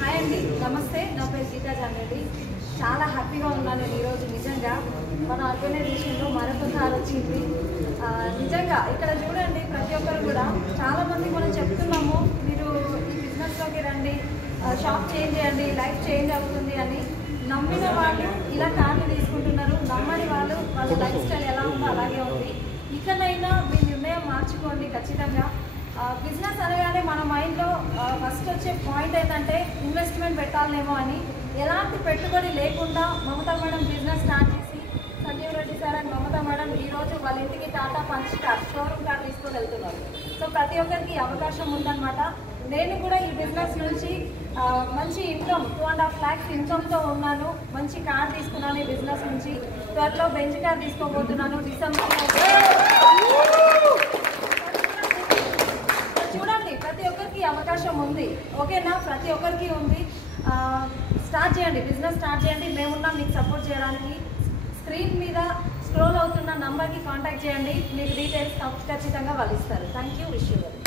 Hi అండి, నమస్తే. నా పేరు గీతా జానరెడ్డి. చాలా హ్యాపీగా ఉన్నాను నేను ఈరోజు. నిజంగా మన ఆర్గనైజేషన్లో మరొకసారి వచ్చింది. నిజంగా ఇక్కడ చూడండి, ప్రతి ఒక్కరు కూడా చాలామంది మనం చెప్తున్నాము, మీరు ఈ బిజినెస్లోకి రండి, షాప్ చేంజ్ చేయండి, లైఫ్ చేంజ్ అవుతుంది అని. నమ్మిన వాళ్ళు ఇలా కార్లు తీసుకుంటున్నారు, నమ్మని వాళ్ళు వాళ్ళ లైఫ్ స్టైల్ ఎలా ఉందో అలాగే ఉంది. ఇకనైనా మీ నిర్ణయం మార్చుకోండి ఖచ్చితంగా. బిజినెస్ అనగానే మన మైండ్లో ఫస్ట్ వచ్చే పాయింట్ ఏంటంటే ఇన్వెస్ట్మెంట్ పెట్టాలనేమో అని. ఎలాంటి పెట్టుబడి లేకుండా మమతా మేడం బిజినెస్ స్టార్ట్ చేసి, Sanjeev Reddy sir and Mamata madam ఈరోజు వాళ్ళ ఇంటికి Tata Punch car, showroom car తీసుకొని వెళ్తున్నారు. సో ప్రతి ఒక్కరికి అవకాశం ఉందన్నమాట. నేను కూడా ఈ బిజినెస్ నుంచి మంచి ఇన్కమ్ 2.5 lakhs ఇన్కమ్తో ఉన్నాను. మంచి కార్ తీసుకున్నాను ఈ బిజినెస్ నుంచి. త్వరలో బెంచ్ కార్ తీసుకోబోతున్నాను డిసెంబర్లో. చూడండి, ప్రతి ఒక్కరికి అవకాశం ఉంది. ఓకేనా? ప్రతి ఒక్కరికి ఉంది. స్టార్ట్ చేయండి, బిజినెస్ స్టార్ట్ చేయండి. మేమున్నాం మీకు సపోర్ట్ చేయడానికి. స్క్రీన్ మీద స్క్రోల్ అవుతున్న నంబర్కి కాంటాక్ట్ చేయండి. మీకు డీటెయిల్స్ ఖచ్చితంగా వాళ్ళు ఇస్తారు. Thank you. Wish you well.